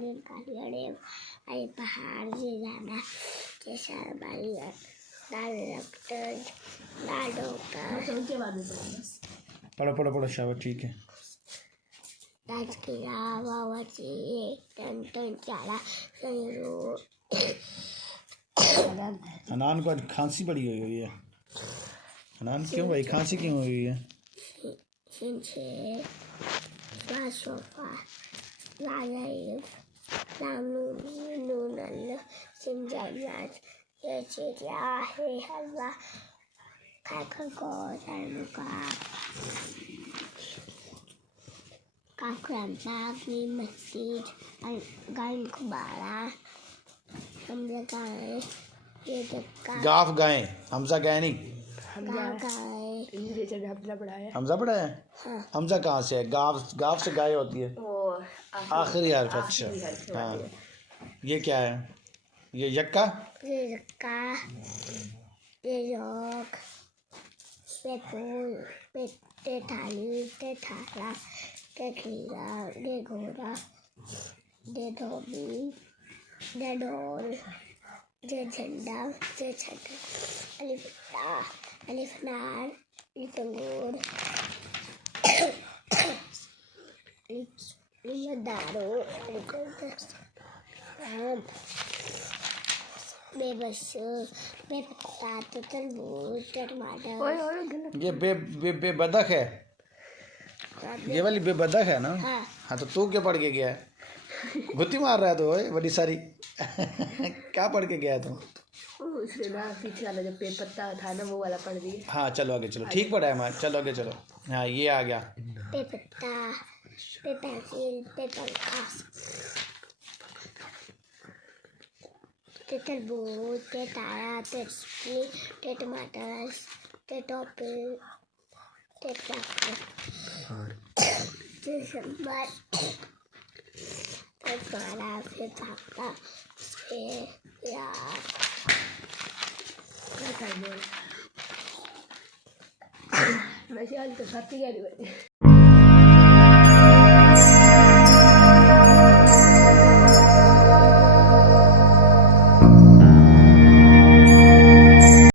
दिन कालियाड़े अरे पहाड़ से जाना जैसा बारी दाल रखकर दाल डॉक्टर पढ़ो शाबाश ठीक है। दाल की बाबाची टन टन चाला संगरो हनान को आज खांसी बड़ी हुई है। हनान क्यों भाई खांसी क्यों हुई है? Sinche Swasofa Lalaif Nunal Sinjalat Yachirahi Hava Kakako Tanuka Kakrambagi Masjid and Gan Kubara Hamza Gai गाफ गाय हमजा गाय नहीं हमजा पढ़ा है। हमजा कहाँ से है? गाफ से गाय होती है। आखिरी हर्फ। अच्छा हाँ ये क्या है? ये यक्का ये योग ये फूल ये थाली ये थाला ये खीरा ये घोड़ा ये धोबी ये ढोल ये झंडा ये छतरी अलिफ्ता अलिफनार लिटंगूर लिमदारो बेबसु बेपत्ता तरबूज टमाटर ये बेबदक है। ये वाली बेबदक है ना? हाँ तो तू क्या पढ़ के गया है? गुत्ती मार रहा है तो बड़ी सारी क्या पढ़ के गया तू? उसने ना पीछे वाला जो बेपत्ता था ना वो वाला पढ़ दिया। हाँ चलो आगे चलो ठीक पढ़ा है हमारा। चलो आगे चलो। हाँ ये आ गया बेपत्ता बेपेंसिल बेपंखा ते तरबूज ते तारा ते ते टमाटर ते टोपी ते ट्रैक्टर ते संबर ते पारा ते पापा ते यार वैसे आज तो साथी गाड़ी बजे